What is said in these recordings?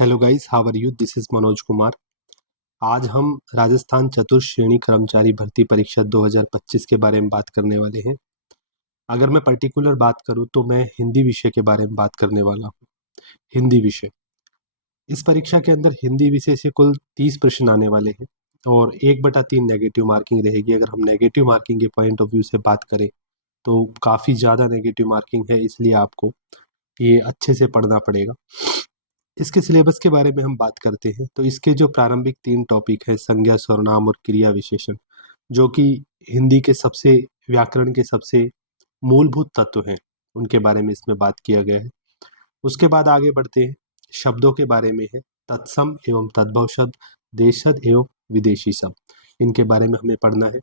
Hello guys, how are you? This is Manoj Kumar. आज हम राजस्थान चतुर्थ श्रेणी कर्मचारी भर्ती परीक्षा 2025 के बारे में बात करने वाले हैं। अगर मैं पर्टिकुलर बात करूं तो मैं हिंदी विषय के बारे में बात करने वाला हूं। हिंदी विषय, इस परीक्षा के अंदर हिंदी विषय से कुल 30 प्रश्न आने वाले हैं और 1/3 नेगेटिव मार्किंग रहेगी। अगर हम नेगेटिव मार्किंग के पॉइंट ऑफ व्यू से बात करें तो काफ़ी ज़्यादा नेगेटिव मार्किंग है, इसलिए आपको ये अच्छे से पढ़ना पड़ेगा। इसके सिलेबस के बारे में हम बात करते हैं तो इसके जो प्रारंभिक 3 टॉपिक है, संज्ञा, सर्वनाम और क्रिया विशेषण, जो कि हिंदी के सबसे व्याकरण के सबसे मूलभूत तत्व हैं, उनके बारे में इसमें बात किया गया है। उसके बाद आगे बढ़ते हैं, शब्दों के बारे में है, तत्सम एवं तद्भव शब्द, देशज एवं विदेशी शब्द, इनके बारे में हमें पढ़ना है।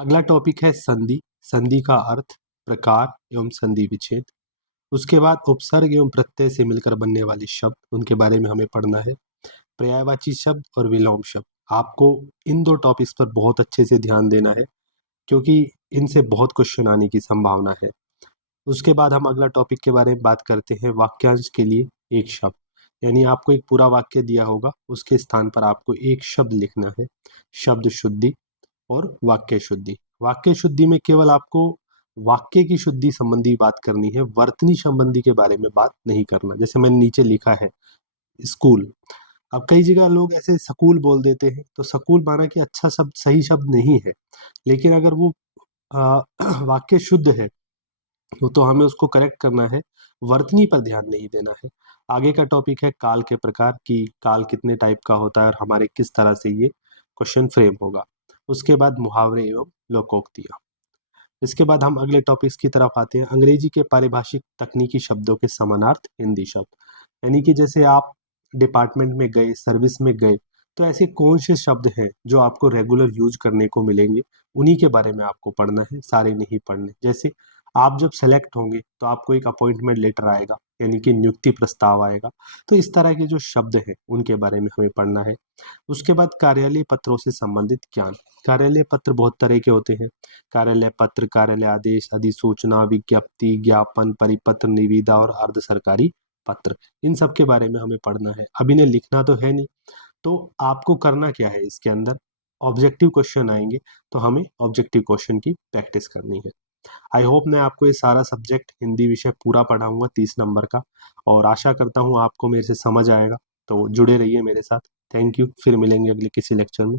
अगला टॉपिक है संधि, संधि का अर्थ, प्रकार एवं संधि विच्छेद। उसके बाद उपसर्ग एवं प्रत्यय से मिलकर बनने वाले शब्द, उनके बारे में हमें पढ़ना है। पर्यायवाची शब्द और विलोम शब्द, आपको इन 2 टॉपिक्स पर बहुत अच्छे से ध्यान देना है क्योंकि इनसे बहुत क्वेश्चन आने की संभावना है। उसके बाद हम अगला टॉपिक के बारे में बात करते हैं, वाक्यांश के लिए एक शब्द, यानी आपको एक पूरा वाक्य दिया होगा, उसके स्थान पर आपको एक शब्द लिखना है। शब्द शुद्धि और वाक्य शुद्धि। वाक्य शुद्धि में केवल आपको वाक्य की शुद्धि संबंधी बात करनी है, वर्तनी संबंधी के बारे में बात नहीं करना। जैसे मैंने नीचे लिखा है स्कूल, अब कई जगह लोग ऐसे स्कूल बोल देते हैं, तो स्कूल माना कि अच्छा शब्द, सही शब्द नहीं है, लेकिन अगर वो वाक्य शुद्ध है तो हमें उसको करेक्ट करना है, वर्तनी पर ध्यान नहीं देना है। आगे का टॉपिक है काल के प्रकार, कि काल कितने टाइप का होता है और हमारे किस तरह से ये क्वेश्चन फ्रेम होगा। उसके बाद मुहावरे एवं लोकोक्तियां। इसके बाद हम अगले टॉपिक्स की तरफ आते हैं, अंग्रेजी के पारिभाषिक तकनीकी शब्दों के समानार्थ हिंदी शब्द, यानी कि जैसे आप डिपार्टमेंट में गए, सर्विस में गए, तो ऐसे कौन से शब्द हैं जो आपको रेगुलर यूज करने को मिलेंगे, उन्हीं के बारे में आपको पढ़ना है, सारे नहीं पढ़ने। जैसे आप जब सेलेक्ट होंगे तो आपको एक अपॉइंटमेंट लेटर आएगा, यानी कि नियुक्ति प्रस्ताव आएगा, तो इस तरह के जो शब्द हैं उनके बारे में हमें पढ़ना है। उसके बाद कार्यालय पत्रों से संबंधित ज्ञान। कार्यालय पत्र बहुत तरह के होते हैं, कार्यालय पत्र, कार्यालय आदेश, अधिसूचना, विज्ञप्ति, ज्ञापन, परिपत्र, निविदा और अर्ध सरकारी पत्र, इन सब के बारे में हमें पढ़ना है। अब इन्हें लिखना तो है नहीं, तो आपको करना क्या है, इसके अंदर ऑब्जेक्टिव क्वेश्चन आएंगे तो हमें ऑब्जेक्टिव क्वेश्चन की प्रैक्टिस करनी है। आई होप मैं आपको ये सारा सब्जेक्ट हिंदी विषय पूरा पढ़ाऊंगा 30 नंबर का, और आशा करता हूँ आपको मेरे से समझ आएगा। तो जुड़े रहिए मेरे साथ। थैंक यू, फिर मिलेंगे अगले किसी लेक्चर में।